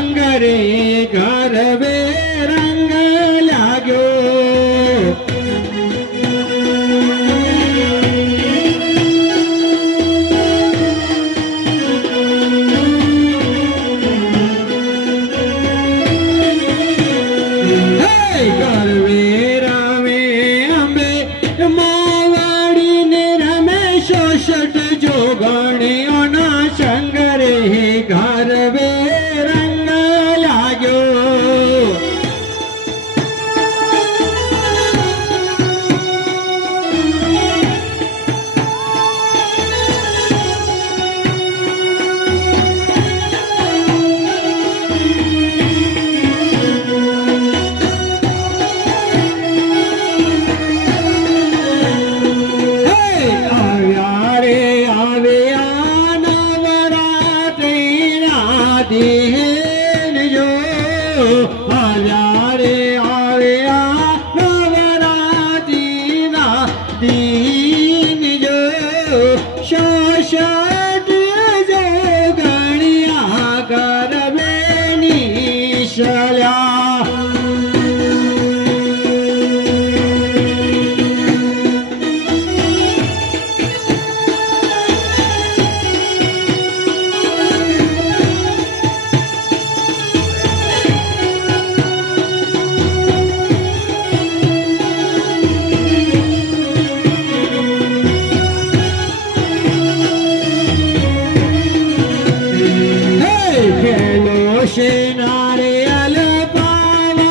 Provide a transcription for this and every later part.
संग रे गरबे रंग लाग्यो शट जो गणियों ना संग रे गरबे रंग लाग्यो दीन जो आया रे आया नवराती ना दीन जो शाशट जो गणिया गरबे निशल्या शेनारे अलपावा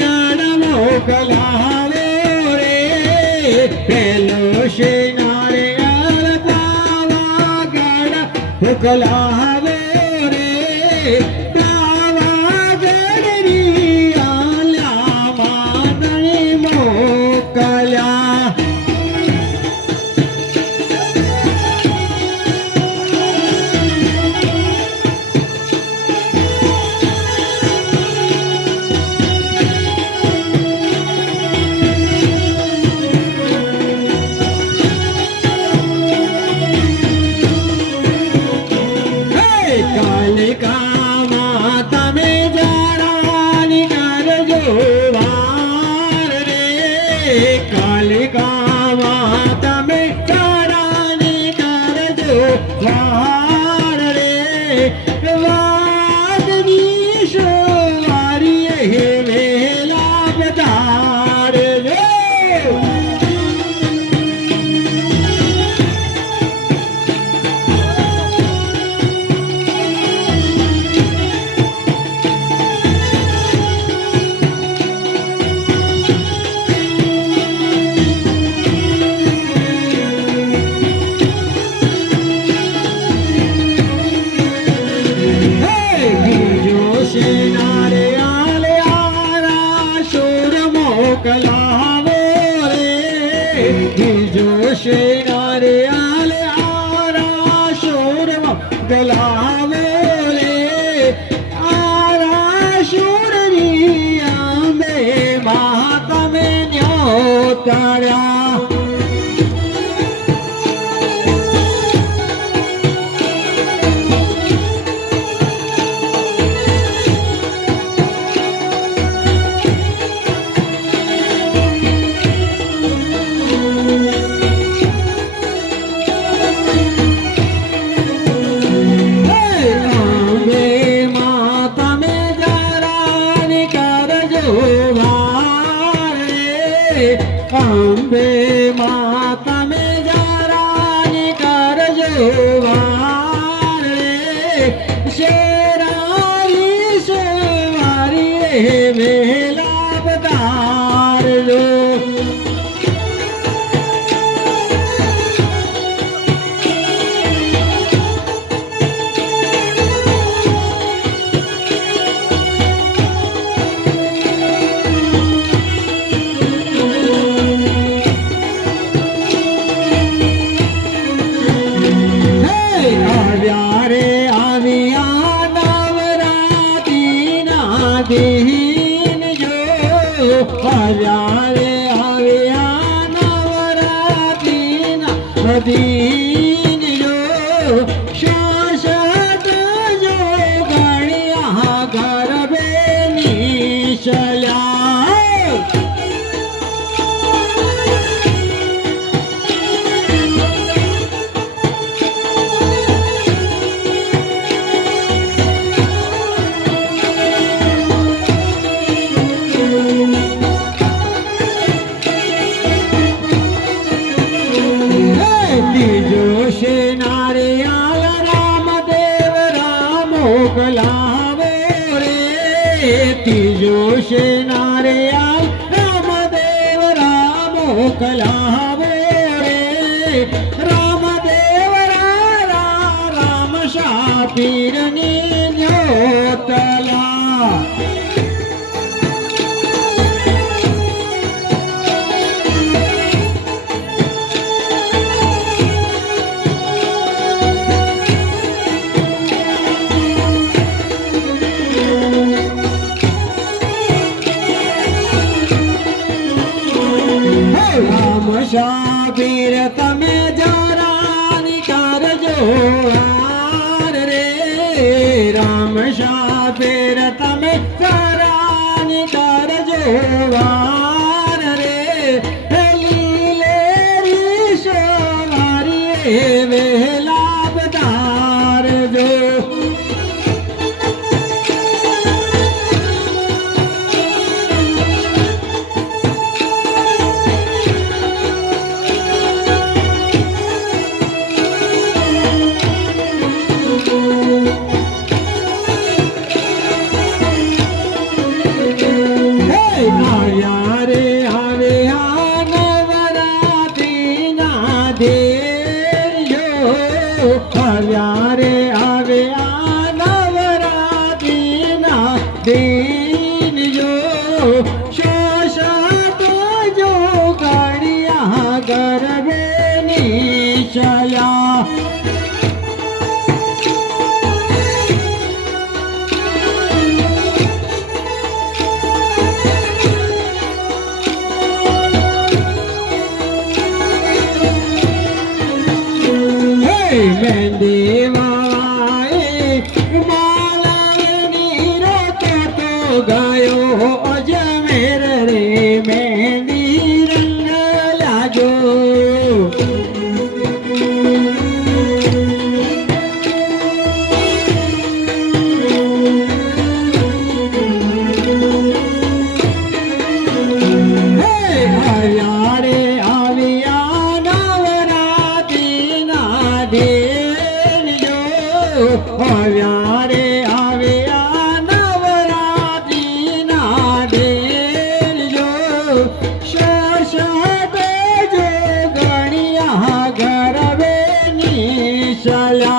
गण मोकलावे रे पेलो शेनारे अलपावा गण मोकलावे रे दावा गणरी आल्या मादणी मोकल्या कालिका माता में जारानी कर जो वार रे कालिका माता में जारानी कर जो वार रे वादनी शोवारी हे वेला बदार रे शेनारे आले आरा शोर मोकलावो रे जो शेनारे आले आरा शोर मोकलावो रे आरा शोर री आंबे माता में न्योतारा अम्बे माता में जारानी कर जो वार रे शेरारी शेवारी रे मेला बदार लो दीन जो हजारे आविया नवराती ना दीन जो शाश्वत जो गणिया तीजो सेनारे आय रामदेव रामो कलावे रे रामदेव राम शापीरनी ज्योतला राम शाबीर तमे जरानी करजो हार रे राम शाबीर तमे जरानी करजो हार रे लीले रीशवारी वेला बदार जो हव्यारे आवे नवरात्री ना दिन जो शोषा तो जो गाड़िया गरबे निचला मेहंदी वाए माला नीरो तो गयो अजमेर रे मेहंदी रंग लागो हरियारे आविया नवरात्री ना दिन जो हव्यारे आविया नवरात्री ना दिन जो शोषत जो गणिया गरबे निशला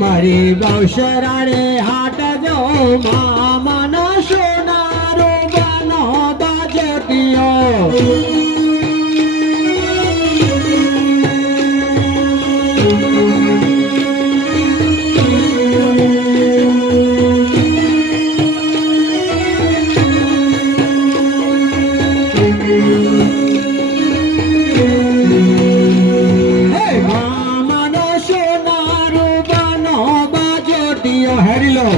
मारी गौशरारे हाट जो मामन सोनारो बनो बाजतियो हरिलो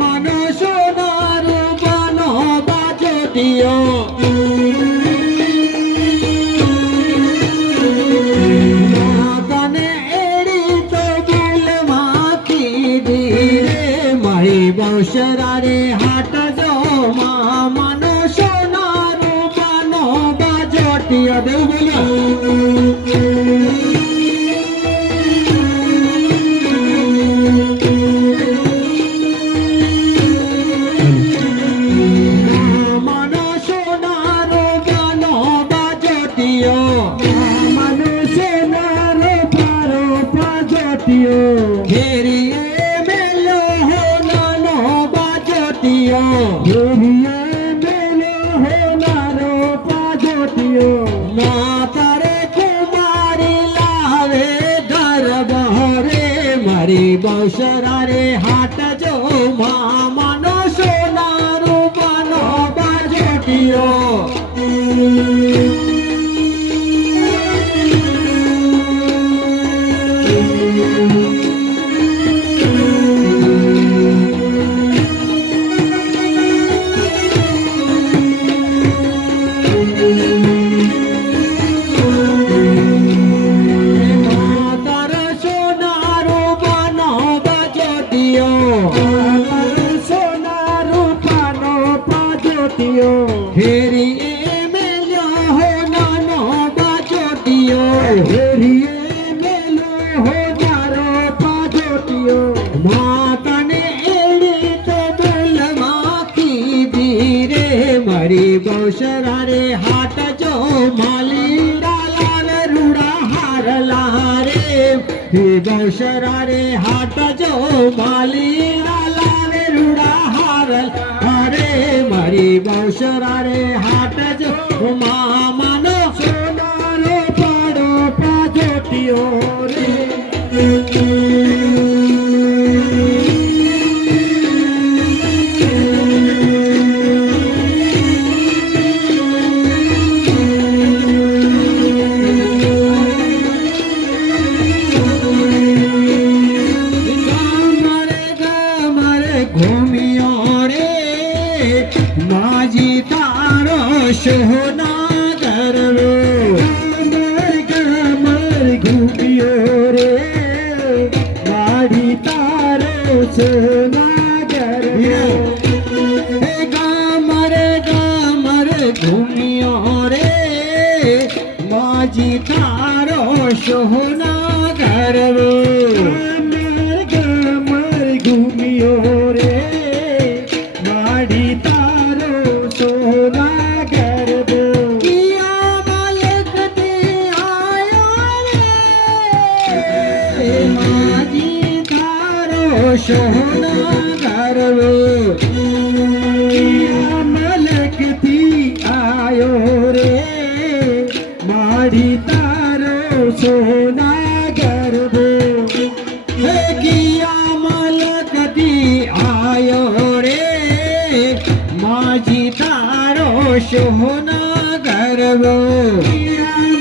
मनो सोनारो बनो बाजतियो तने एड़ी तो दिल माकी धीरे मारी बौशरारे हाट जो मनो सोनारो बनो बाजतियो देव बोलिया घेरिए मेलो हो नानो बाजतियो घेरिए मेलो हो नानो बाजतियो माता रे कुमारी लाल મારી બહુસરા રે હાટ જો મામાનો સોના રૂપાનો બાજોટિયો બહુસરા રે હાટ જો માલી ડાલા રૂડા હારલા રે હે બહુસરા રે હાટ જો માલી ડાલા રૂડા હારલ અરે મારી બહુસરા રે હાટ જો મામાનો સોનારો પાડો પાજોટિયો રે સોના ગરવો કમર ઘૂમ્યો રે મારી તારો સોના ગરવો કમર ઘૂમ્યો રે માજી તારો સોના ગરવો કમર ઘૂમ્યો રે મારી તારો સોના સોના ગરવો મલકથી આયો રે મારી તારો સોના ગરવો કિયા મલકથી આયો રે માજી તારો સોના ગરવો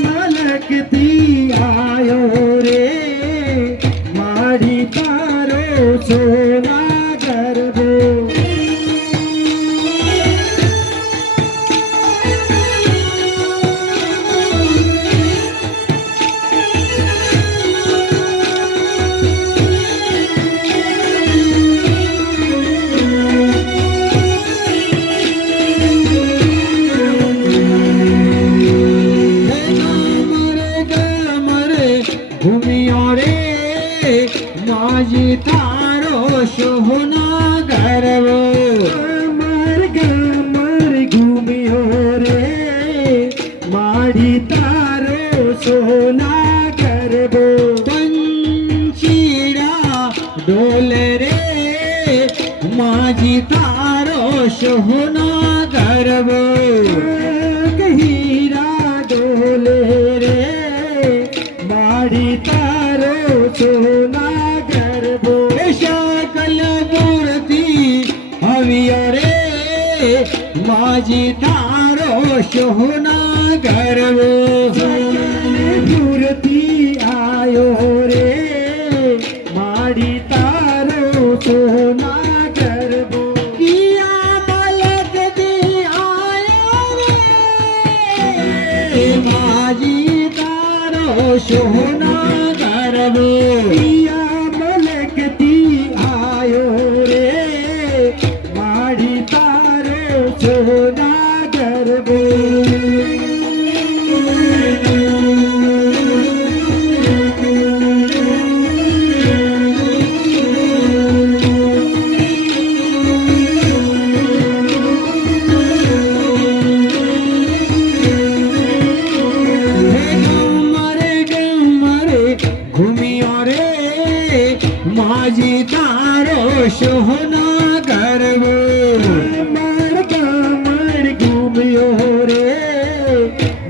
મલકથી આયો રે મારી તારો સોના ગરવો ઘૂમ્યો રે માજી તારો સોના ગરવો કમર ઘૂમ્યો રે મારી તારો સોના ગરવો પંચીડા ડોલે રે માજી તારો સોના ગરવો હીરા ડોલે રે મારી તારો સોના ગરવો શકલ મૂર્તિ હવિયા રે માજી તારો સોના ગરવો મૂર્તિ આયો રે મારી તારો સોના ગરવો કિયા મલકથી આયો રે માજી તારો સોના ગરવો પિયા મલકથી આયો રે મારી તારો સોના ગરવો માજી તારો સોના ગરવો કમર ઘૂમ્યો રે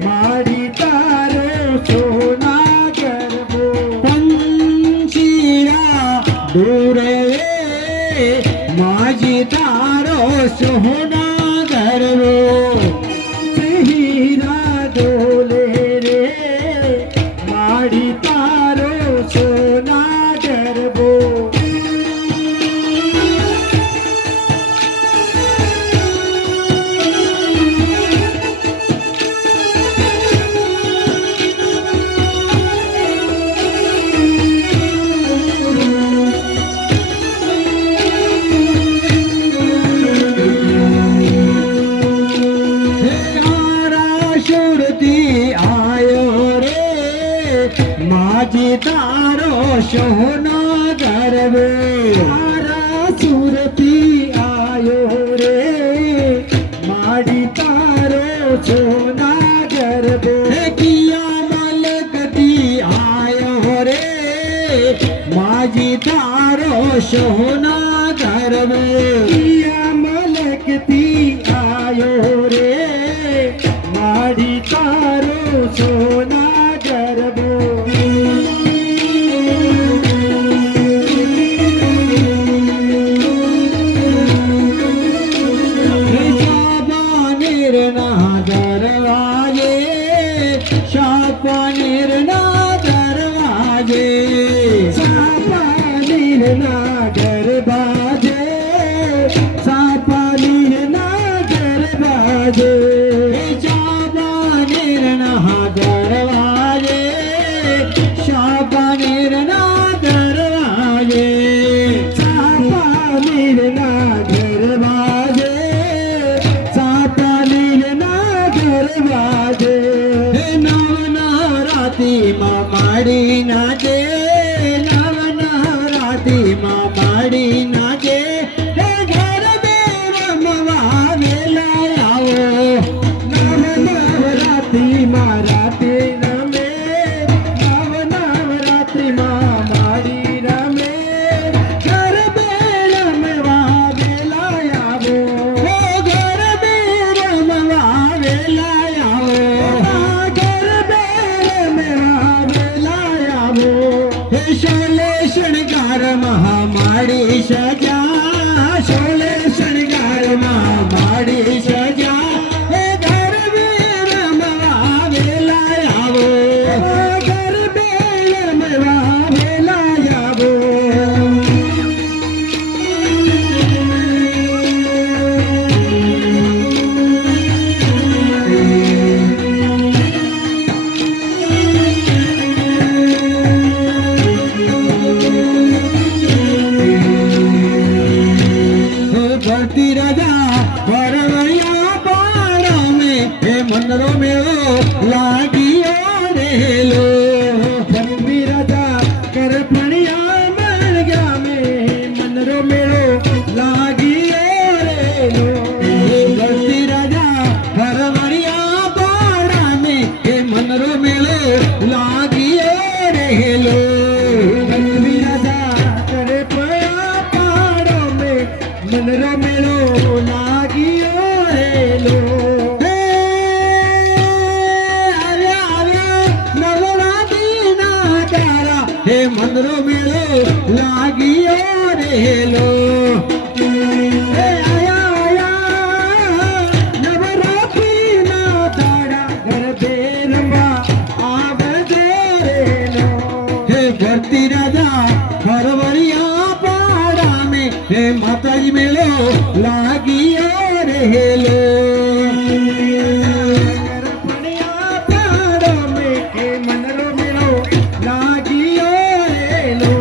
મારી તારો સોના ગરવો પંચીરા दूर रे माझी तारो सोना गरबो हीरा डोले रे माड़ी तारो सोना गरबो माझी तारो सोना गरबो तारा सुरती आयो रे माड़ी तारो सोना गरबो किया मलकती आयो रे माझी तारो सोना गरबो किया मलकती आयो रे माड़ी तारो सोना गरबो शापानीर ना दरवाजे शापानीर ना दरवाजे शापानीर ना दरवाजे शापानीर ना दरवाजे शापानीर ना दरवाजे शापानीर ना दरवाजे शापानीर ना दरवाजे नवनवराती माड़ी नाचे नवनवराती माड़ी नाचे घर में रमवा मेला आओ नवनवराती माराती रमे नवनवराती माड़ी रमे घर में रमवा मेला आओ घर में रमवा मेला आओ शोले शृंगार महामाड़ी सजा शोले शृंगार महामाड़ी सजा घर में रमवा मेला आवो घर में रमवा मेला आवो राजा परवरिया पाड़ा में मनरो मेलो लागियो रे लो धनवी राजा कर पणिया मर गया में मनरो मेलो लागियो रे लो धनवी राजा परवरिया पाड़ा में मनरो मेलो लागियो रे लो धनवी राजा कर पया पाड़ो में मनरो मेलो लागियो हेलो नवराती ना तारा हे मनरो मेलो लागियो हेलो आया आया नवराती ना तारा घर बेरवा आवजे लो हे भक्ति राजा फरवरिया पाड़ा में हे माताजी मेलो लागियो रे लो पाड़ा में हे मनरो मेलो लागियो रे लो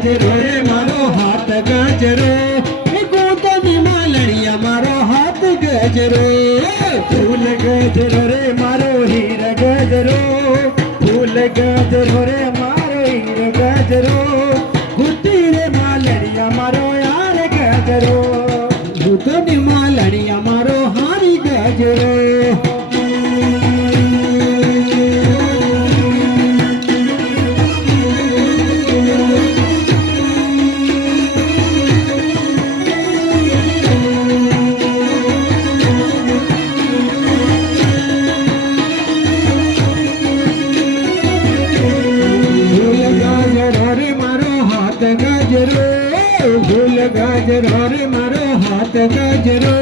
ગજરો રે મારો હાથ ગજરો ગોતની માલણીયા મારો હાથ ગજરો ફૂલ ગજરો રે મારો હીર ગજરો ફૂલ ગજરો રે મારો હીર ગજરો ગુટી રે માલણીયા મારો યાર ગજરો ગોતની માલણીયા મારો હારી ગજરો ફૂલ ગજરો રે મારો હાથ ગજરો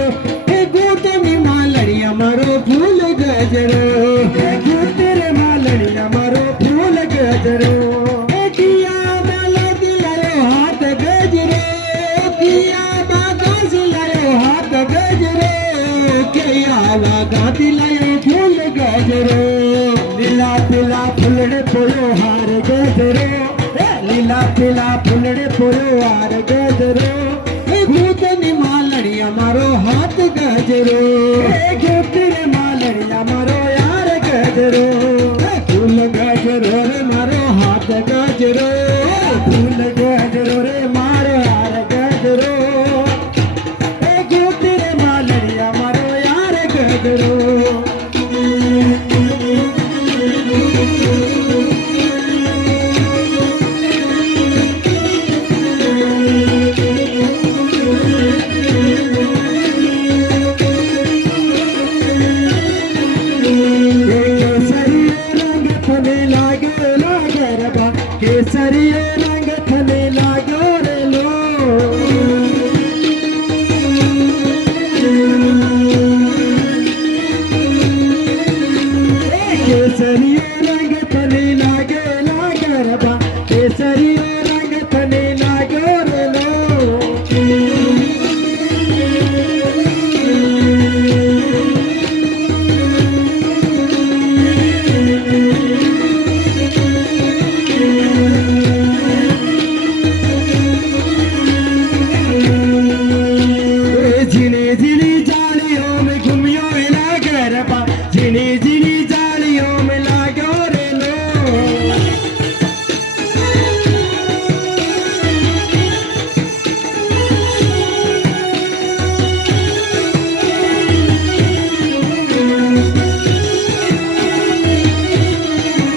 એ ગોતની માલણીયા મારો ફૂલ ગજરો એ ગોત રે માલણીયા મારો ફૂલ ગજરો એ કિયા બાલા દિલાયો હાથ ગજરો કિયા બાગા સિલાયો હાથ ગજરો કિયા બાગા દિલાયો ફૂલ ગજરો લીલા પીલા ફૂલડે પોયો હાર ગજરો લીલા પીલા ફૂલડે પોયો હાર ગજરો ગોતની માલણીયા મારો હાથ ગજરો ગોતરે માલણીયા મારો યાર ગજરો ફૂલ ગજરો રે મારો હાથ ગજરો ફૂલ ગજરો રે મારો યાર ગજરો ગોતરે માલણીયા મારો યાર ગજરો केसरिया रंग थने लागो रे लो केसरिया रंग थने लागो लागरबा केसरिया रंग थने लागो रे लो झिनी झिनी जालियों में लागो रे लो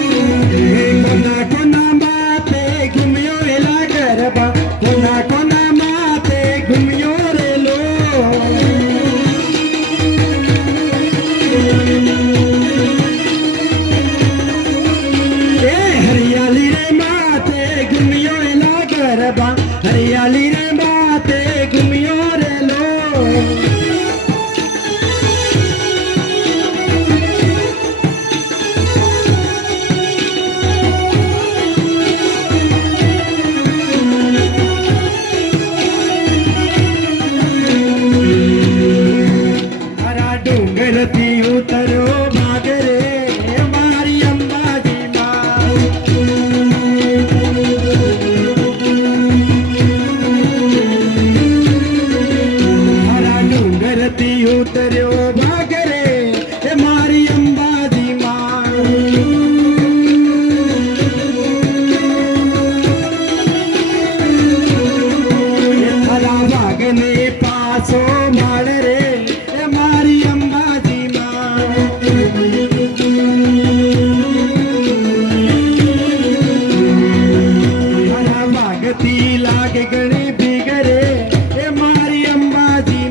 कोना कोना माते घूमियो एला गरबा कोना कोना माते घूमियो रे लो हरियाली रे माते घूमियो एला गरबा हरियाली रे माते घूमियो रे लो हरा डूंगर थी उतरो भाग रे मारी अंबाजी हरा डूंगर थी उतरो भाग रे मारी अंबाजी हरा भागने पासो मार रे मारी अंबाजी हरा भागती लाग गणे बिगरे मारी अंबाजी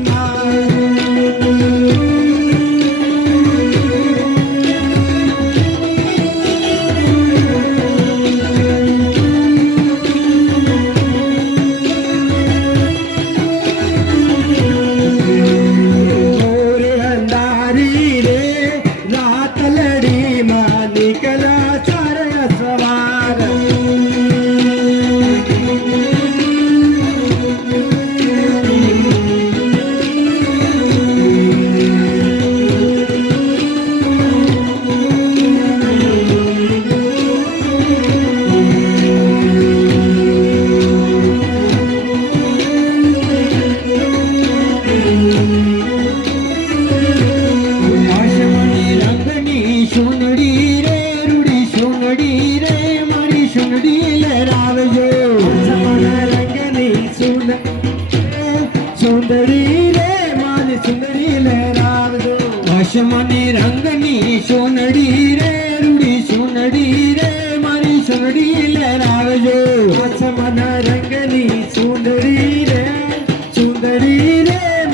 સોનડી રે રૂડી સોનડી રે મારી સોનડી લહેરાવજો આસમાના રંગની સુંદરી રે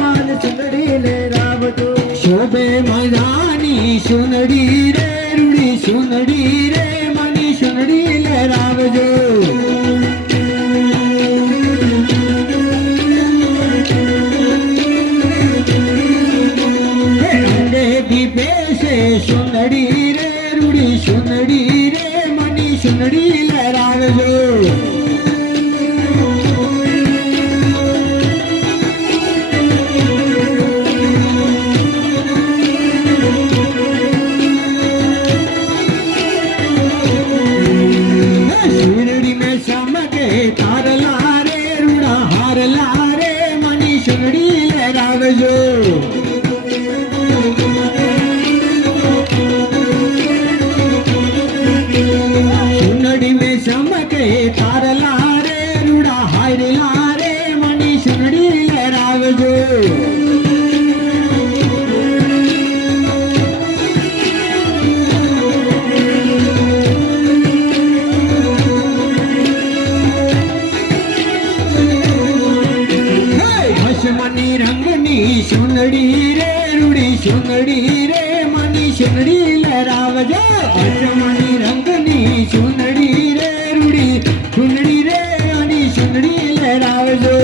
માન સુંદરી લહેરાવજો શોભે મજાની સુંદરી રે રૂડી સુંદરી રે મારી સુંદરી લહેરાવજો સુંદરી રે રૂડી સુંદરી રે મની સુંદરી લહેરાવજો સુંદરી મેં ચમકે તારલા રે રૂડા હારલા રે મની સુંદરી લહેરાવજો ચમકે તારલા રે રૂડા હારલા રે મની સુંદરી લહેરાવજો હસમની રંગની સુંદરી રે રૂડી સુંદરી રે મની સુંદરી લહેરાવજો હસમની રંગની સુંદરી રે રૂડી સુંદરી રે અને સુંદરી લહેરાવજો